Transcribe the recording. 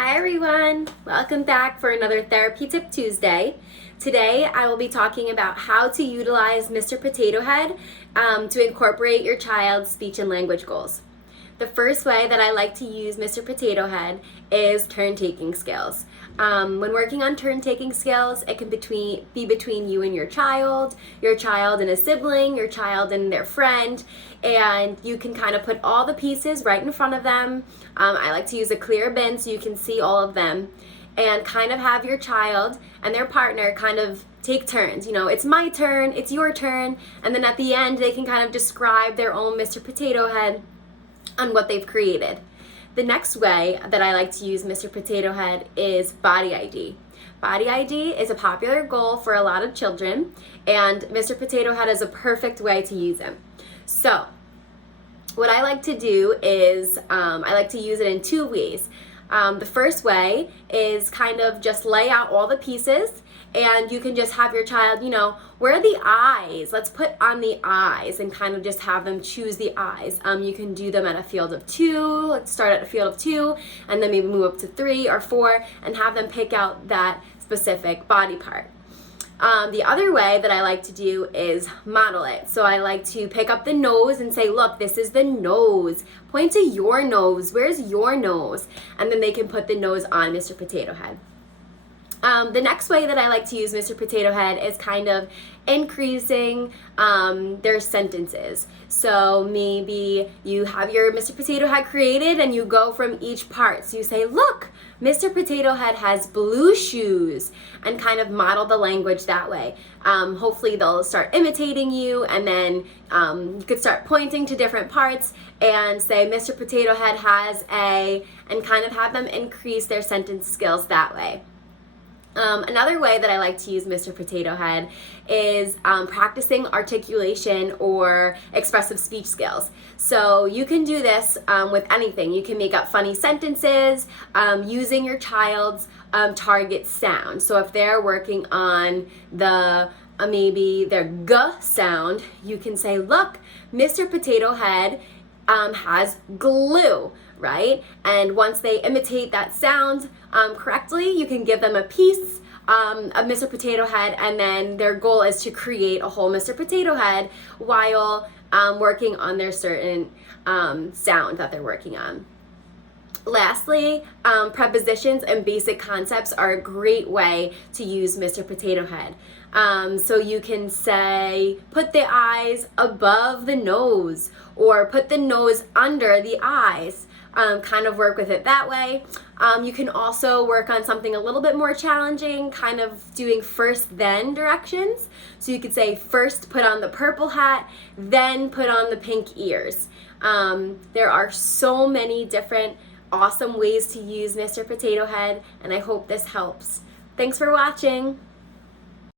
Hi everyone! Welcome back for another Therapy Tip Tuesday. Today I will be talking about how to utilize Mr. Potato Head to incorporate your child's speech and language goals. The first way that I like to use Mr. Potato Head is turn-taking skills. When working on turn-taking skills, it can be between you and your child and a sibling, your child and their friend, and you can kind of put all the pieces right in front of them. I like to use a clear bin so you can see all of them, and kind of have your child and their partner kind of take turns. You know, it's my turn, it's your turn, and then at the end they can kind of describe their own Mr. Potato Head on what they've created. The next way that I like to use Mr. Potato Head is body ID. Body ID is a popular goal for a lot of children, and Mr. Potato Head is a perfect way to use him. So, what I like to do is I like to use it in two ways. The first way is kind of just lay out all the pieces, and you can just have your child, where are the eyes? Let's put on the eyes and kind of just have them choose the eyes. You can do them at a field of 2. Let's start at a field of 2 and then maybe move up to 3 or 4 and have them pick out that specific body part. The other way that I like to do is model it. So I like to pick up the nose and say, look, this is the nose. Point to your nose. Where's your nose? And then they can put the nose on Mr. Potato Head. The next way that I like to use Mr. Potato Head is kind of increasing their sentences. So maybe you have your Mr. Potato Head created and you go from each part. So you say, look, Mr. Potato Head has blue shoes, and kind of model the language that way. Hopefully they'll start imitating you, and then you could start pointing to different parts and say Mr. Potato Head has a, and kind of have them increase their sentence skills that way. Another way that I like to use Mr. Potato Head is practicing articulation or expressive speech skills. So you can do this with anything. You can make up funny sentences using your child's target sound. So if they're working on the maybe their G sound, you can say, look, Mr. Potato Head has glue, right? And once they imitate that sound correctly, you can give them a piece of Mr. Potato Head, and then their goal is to create a whole Mr. Potato Head while working on their certain sound that they're working on. Lastly, prepositions and basic concepts are a great way to use Mr. Potato Head. So you can say, put the eyes above the nose, or put the nose under the eyes. Kind of work with it that way. You can also work on something a little bit more challenging, kind of doing first then directions. So you could say, first put on the purple hat, then put on the pink ears. There are so many different awesome ways to use Mr. Potato Head, and I hope this helps. Thanks for watching.